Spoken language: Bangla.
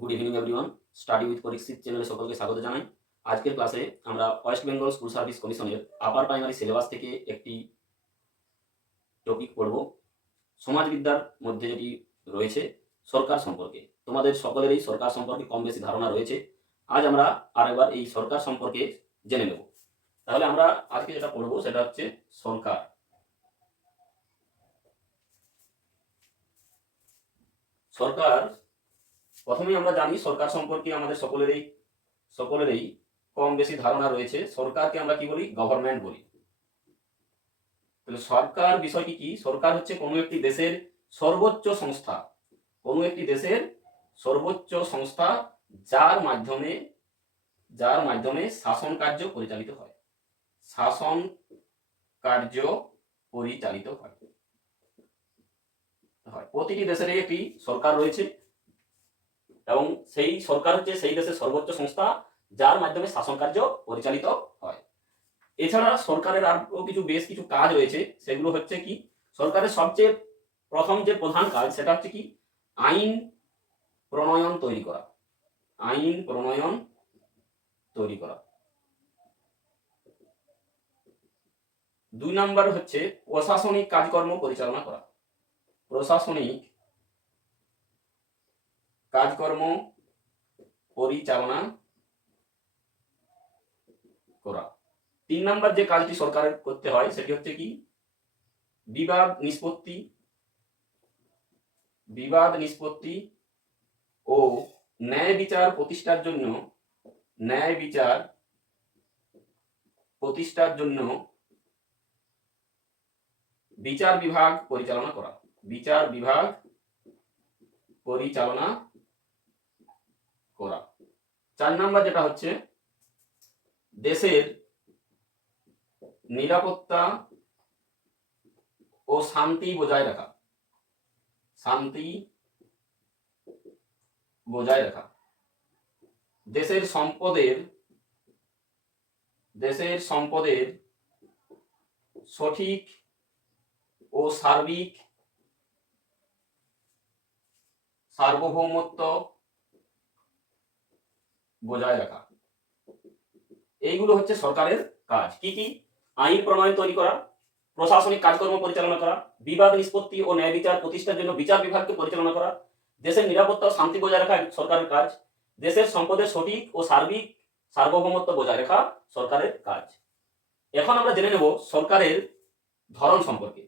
Good evening everyone. Study with Parikshit চ্যানেলে সকলকে স্বাগত জানাই। আজকের ক্লাসে আমরা ওয়েস্ট বেঙ্গল স্কুল সার্ভিস কমিশনের আপার প্রাইমারি সিলেবাস থেকে একটি টপিক পড়ব। সমাজবিদ্যার মধ্যে যেটি রয়েছে সরকার সম্পর্কে। তোমাদের সকলেরই সরকার সম্পর্কে কম বেশি ধারণা রয়েছে। আজ আমরা আরেকবার এই সরকার সম্পর্কে জেনে নেব। তাহলে আমরা আজকে যেটা পড়ব সেটা হচ্ছে সরকার। সরকার প্রথমেই আমরা জানি সরকার সম্পর্কে আমাদের সকলেরই কম বেশি ধারণা রয়েছে। সরকারকে আমরা কি বলি? গভর্নমেন্ট বলি। তাহলে সরকার বিষয়টি কি? সরকার হচ্ছে কোনো একটি দেশের সর্বোচ্চ সংস্থা, কোনো একটি দেশের সর্বোচ্চ সংস্থা যার মাধ্যমে শাসন কার্য পরিচালিত হয়। শাসন কার্য পরিচালিত হয়। প্রতিটি দেশেরই একটি সরকার রয়েছে এবং সেই সরকার হচ্ছে সেই দেশের সর্বোচ্চ সংস্থা যার মাধ্যমে শাসন কার্য পরিচালিত হয়। এছাড়া সরকারের আরো বেশ কিছু কাজ রয়েছে। সেগুলো হচ্ছে কি? সরকারের সবচেয়ে প্রথম যে প্রধান কাজ সেটা হচ্ছে কি? আইন প্রণয়ন তৈরি করা। আইন প্রণয়ন তৈরি করা। 2 নাম্বার হচ্ছে প্রশাসনিক কাজকর্ম পরিচালনা করা। প্রশাসনিক কাজকর্ম পরিচালনা করা। 3 নাম্বার যে কাজটি সরকারের করতে হয় সেটি হচ্ছে কি? বিবাদ নিষ্পত্তি ও ন্যায় বিচার প্রতিষ্ঠার জন্য বিচার বিভাগ পরিচালনা করা। বিচার বিভাগ পরিচালনা করা। 4 নাম্বার যেটা হচ্ছে দেশের নিরাপত্তা ও শান্তি বজায় রাখা। শান্তি বজায় রাখা। দেশের সম্পদের সঠিক ও সার্বিক সার্বভৌমত্ব বজায় রাখা। এইগুলো হচ্ছে সরকারের কাজ। কি কি? আইন প্রণয়ন তৈরি করা, প্রশাসনিক কাজকর্ম পরিচালনা করা, বিবাদ নিষ্পত্তি ও ন্যায় বিচার প্রতিষ্ঠার জন্য বিচার বিভাগকে পরিচালনা করা, দেশের নিরাপত্তা ও শান্তি বজায় রাখা সরকারের কাজ, দেশের সম্পদের সঠিক ও সার্বিক সার্বভৌমত্ব বজায় রাখা সরকারের কাজ। এখন আমরা জেনে নেব সরকারের ধরন সম্পর্কে।